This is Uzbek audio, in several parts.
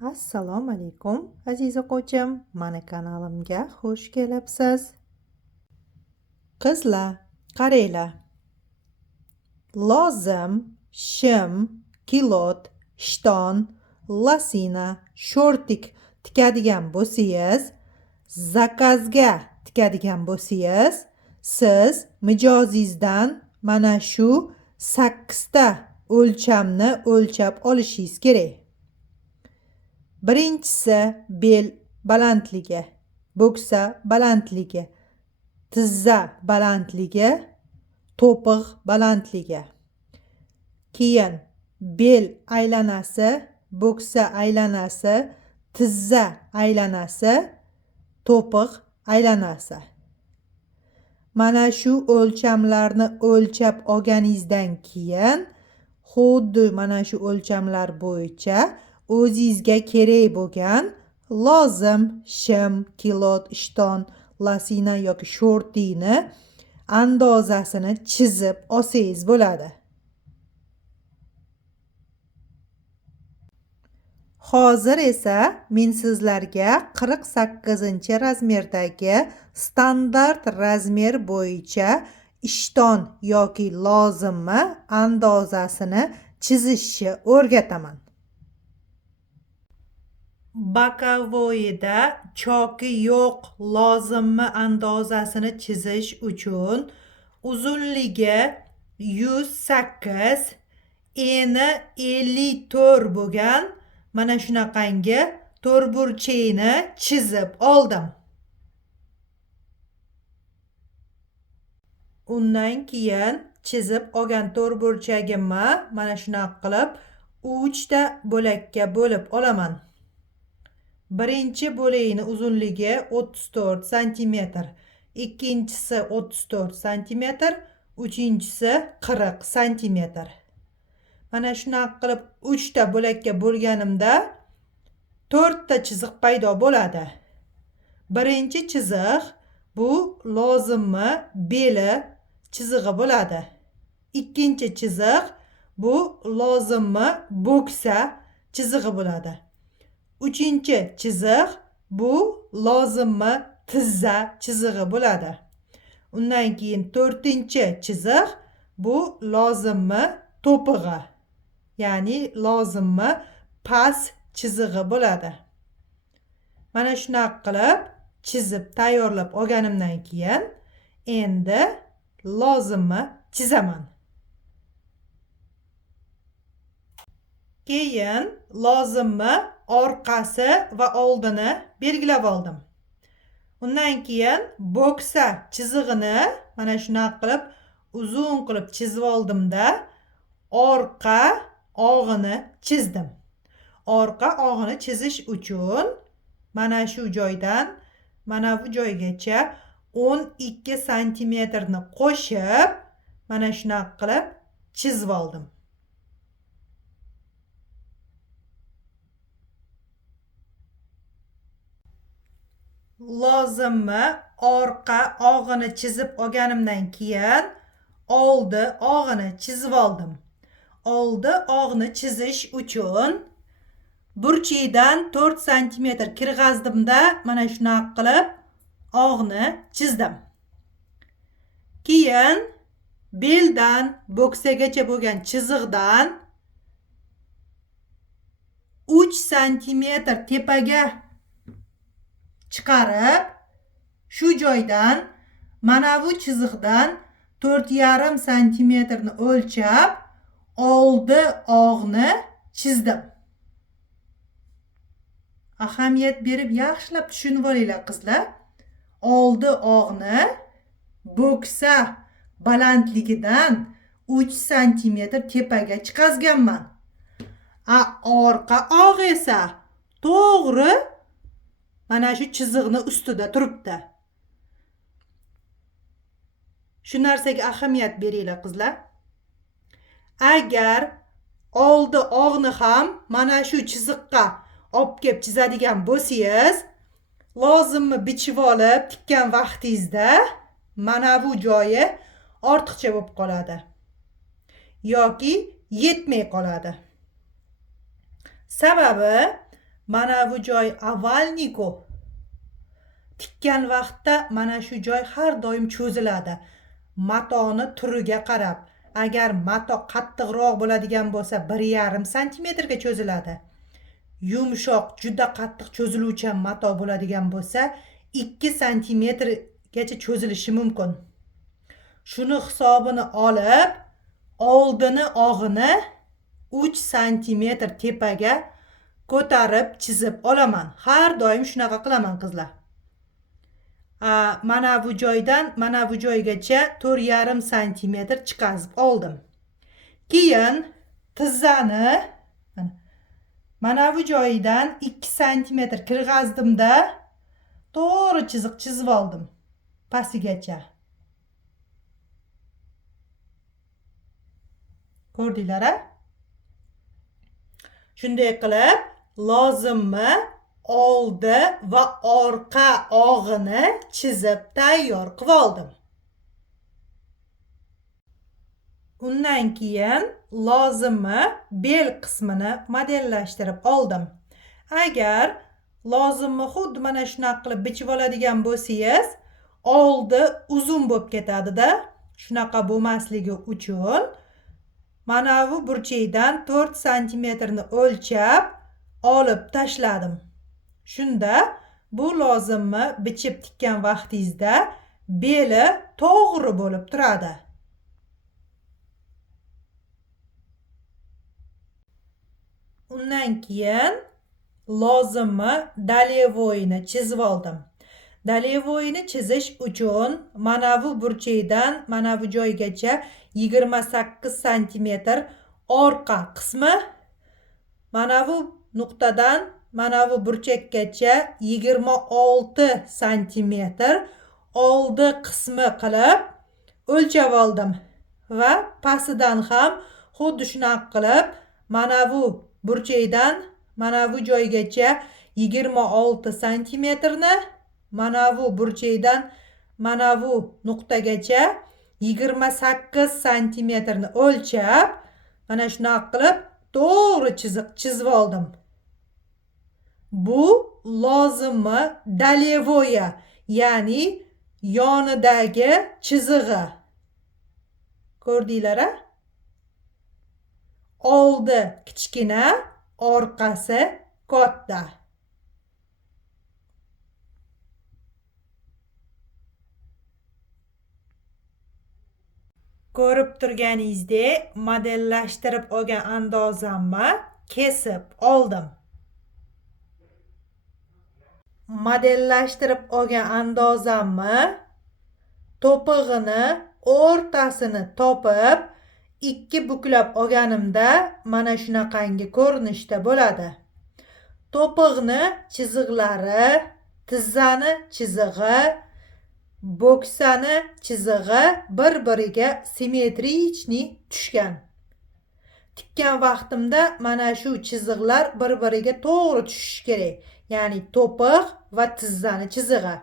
Assalomu alaykum aziz o'quvchim, mani kanalimga xush kelibsiz. Qizlar, qaranglar. Lozim, shim, kilot, shton, lasina, shortik tikadigan bo'lsangiz, zakazga tikadigan bo'lsangiz, siz mijozingizdan mana shu 8 ta o'lchamni o'lchab olishingiz kerak. Birinchisi bel balandligi, bo'ksa balandligi, tizza balandligi, to'piq balandligi. Keyin bel aylanasi, bo'ksa aylanasi, tizza aylanasi, to'piq aylanasi. Mana shu o'lchamlarni o'lchab olganingizdan keyin xuddi mana shu o'lchamlar bo'yicha o'zingizga kerak bo'lgan lozim, shim, kilot, shton, lasina yoki shortini andozasini chizib olsangiz bo'ladi. Hozir esa men sizlarga 48-razmerdagi standart razmer bo'yicha shton yoki lozimni andozasini chizishni o'rgataman. Bokovoyida choki yo'q lozimni andozasini chizish uchun uzunligi 108, eni 54 bo'lgan mana shunaqangi to'rtburchakni chizib oldim. Undan keyin chizib olgan to'rtburchagimni mana shunaqa qilib 3 ta bo'lakka bo'lib olaman. Birinchi bo'lakni uzunligi 34 cm, ikkinchisi 34 cm, uchinchisi 40 cm. Mana shunaqa qilib 3 ta bo'lakka bo'lganimda 4 ta chiziq paydo bo'ladi. Birinchi chiziq bu lozimni beli chizig'i bo'ladi. Ikkinchi chiziq bu lozimni bo'ksa chizig'i bo'ladi. Uchinchi chiziq bu lozimni tizza chizig'i bo'ladi. Undan keyin 4-chi chiziq bu lozimni to'pig'i, ya'ni lozimni past chizig'i bo'ladi. Mana shunaqa qilib chizib tayyorlab olganimdan keyin endi lozimni chizaman. Keyin lozimni orqasi va oldini belgilab oldim. Undan keyin bo'ksa chizig'ini mana shunaqa qilib uzun qilib chizib oldimda orqa og'ini chizdim. Orqa og'ini chizish uchun mana shu joydan mana bu joygacha 12 cm ni qo'shib mana shunaqa qilib chizib oldim. Lozimni orqa og'ini chizib olganimdan keyin oldi og'ini chizib oldim. Oldi og'ini chizish uchun burchidan 4 cm kirg'azdimda mana shunaqa qilib og'ni chizdim. Keyin beldan bo'ksagacha bo'lgan chiziqdan 3 cm tepaga chiqarib shu joydan mana bu chiziqdan 4,5 cm ni o'lchab oldi og'ni chizdim. Ahamiyat berib yaxshilab tushunib olinglar qizlar. Oldi og'ni bo'ksa balandligidan 3 cm tepaga chiqazganman. Orqa og' esa to'g'ri mana shu chiziqni ustida turibdi. Shu narsaga ahamiyat beringlar qizlar. Agar oldi og'ni ham mana shu chiziqqa olib kelib chizadigan bo'lsangiz, lozimni bichib olib tikkan vaqtingizda mana bu joyi ortiqcha bo'lib qoladi yoki yetmay qoladi. Sababi mana bu joy avalniku. Tikkan vaqtda mana shu joy har doim cho'ziladi. Matoni turiga qarab. Agar mato qattiqroq bo'ladigan bo'lsa 1,5 santimetrga cho'ziladi. Yumshoq, juda qattiq cho'ziluvchan mato bo'ladigan bo'lsa 2 santimetrgacha cho'zilishi mumkin. Shuni hisobini olib, oldini og'ini 3 santimetr tepaga ko'tarib chizib olaman. Har doim shunaqa qilaman qizlar. Mana bu joydan mana bu joygacha 4,5 santimetr chiqazib oldim. Keyin tizzani mana bu joyidan 2 santimetr kirg'azdimda to'g'ri chiziq chizib oldim pastigacha. Ko'rdinglar-a? Shunday qilib lozimmi oldi va orqa og'ini chizib tayyor qilib oldim. Undan keyin lozimmi bel qismini modellashtirib oldim. Agar lozimmi xuddi mana shunaqa qilib bichib oladigan bo'lsangiz, oldi uzun bo'lib ketadi-da. Shunaqa bo'lmasligi uchun mana bu burchakdan 4 santimetrni o'lchab olib tashladim. Shunda bu lozimmi bichib tikkan vaqtingizda beli to'g'ri bo'lib turadi. Undan keyin lozimmi dalyevoyni chizib oldim. Dalyevoyni chizish uchun mana bu burchakdan mana bu joygacha 28 santimetr orqa qismi, mana bu nuqtadan mana bu burchakgacha 26 santimetr oldi qismi qilib o'lchab oldim va pastidan ham xuddi shunaqa qilib mana bu burchakdan mana bu joygacha 26 santimetrni, mana bu burchakdan mana bu nuqtagacha 28 santimetrni o'lchab mana shunaqa qilib to'g'ri chiziq chizib oldim. Bu lozimmi dalyevoya, ya'ni yonidagi chizig'i. Ko'rdinglar-a? Oldi kichkina, orqasi katta. Ko'rib turganingizdek, modellashtirib olgan andozamni kesib oldim. Modellashtirib olgan andozamni to'pig'ini o'rtasini topib 2 buklab olganimda mana shunaqangi ko'rinishda bo'ladi. To'pig'ni chiziqlari, tizzani chizig'i, bo'ksani chizig'i bir-biriga simmetrichni tushgan. Tikkan vaqtimda mana shu chiziqlar bir-biriga to'g'ri tushishi kerak. Ya'ni to'piq va tizzani chizig'i.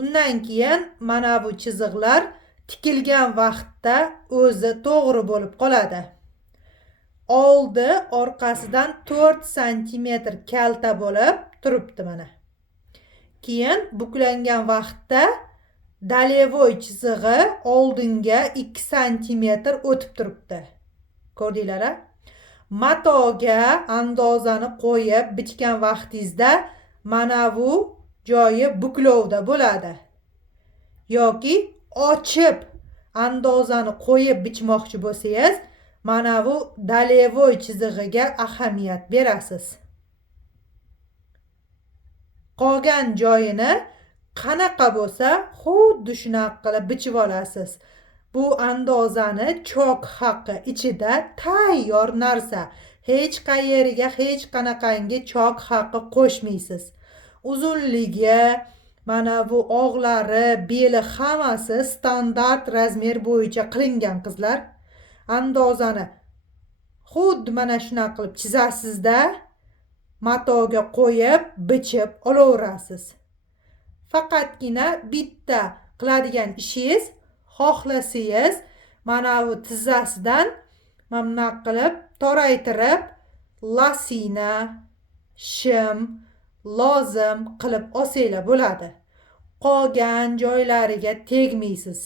Undan keyin mana bu chiziqlar tikilgan vaqtda o'zi to'g'ri bo'lib qoladi. Oldi orqasidan 4 santimetr kalta bo'lib turibdi mana. Keyin buklangan vaqtda dalyevoy chizig'i oldinga 2 santimetr o'tib turibdi. Ko'rdinglar-a? Matoga andozani qo'yib bichgan vaqtingizda mana bu joyi buklovda bo'ladi. Yoki ochib andozani qo'yib bichmoqchi bo'lsangiz, mana bu dalyevoy chizig'iga ahamiyat berasiz. Qolgan joyini qanaqa bo'lsa, xuddi shunaqa qilib bichib olasiz. Bu andozani chok haqi ichida tayyor narsa. Hech qayeriga hech qanaqangi chok haqi qo'shmaysiz. Uzunligi, mana bu og'lari, beli hammasi standart razmer bo'yicha qilingan qizlar. Andozani xuddi mana shunaqa qilib chizasizda, matoga qo'yib bichib olaverasiz. Faqatgina bitta qiladigan ishingiz, xohlasangiz mana bu tizzasidan mana qilib toraytirib lasina, shim, lozim qilib olsanglar bo'ladi. Qolgan joylariga tegmaysiz.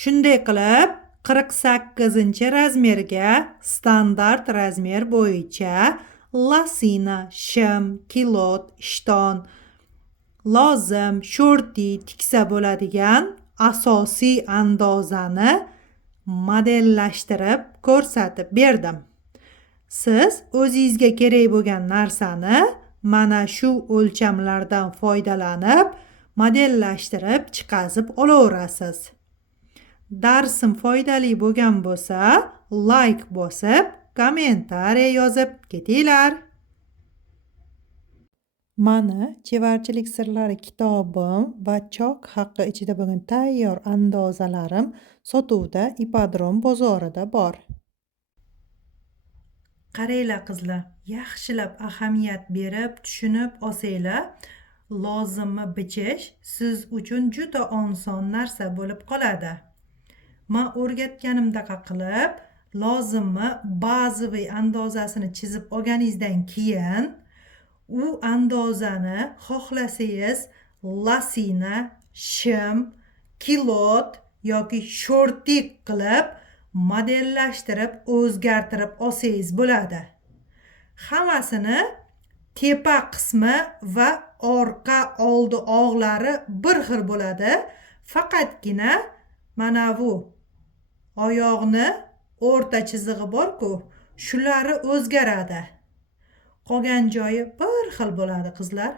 Shunday qilib 48-razmerga standart razmer bo'yicha lasina, shim, kilot, ishton, lozim, shorti tiksa bo'ladigan asosiy andozani modellashtirib ko'rsatib berdim. Siz o'zingizga kerak bo'lgan narsani mana shu o'lchamlardan foydalanib modellashtirib chiqazib olaverasiz. Darsim foydali bo'lgan bo'lsa, like bosib, kommentariy yozib ketinglar. Mana chevarchilik sirlari kitobim va chok haqqi ichida bo'lgan tayyor andozalarim sotuvda Ipodrom bozorida bor. Qaranglar qizlar, yaxshilab ahamiyat berib tushunib olsanglar, lozimni bichish siz uchun juda oson narsa bo'lib qoladi. Men o'rgatganimdaqa qilib, lozimni bazaviy andozasini chizib olganingizdan keyin u andozani xohlasangiz lasina, shim, kilot yoki shortik qilib modellashtirib o'zgartirib olsangiz bo'ladi. Hammasini tepa qismi va orqa oldi og'lari bir xil bo'ladi. Faqatgina mana bu oyoqni o'rta chizig'i bor-ku, shulari o'zgaradi. Qolgan joyi bir xil bo'ladi qizlar.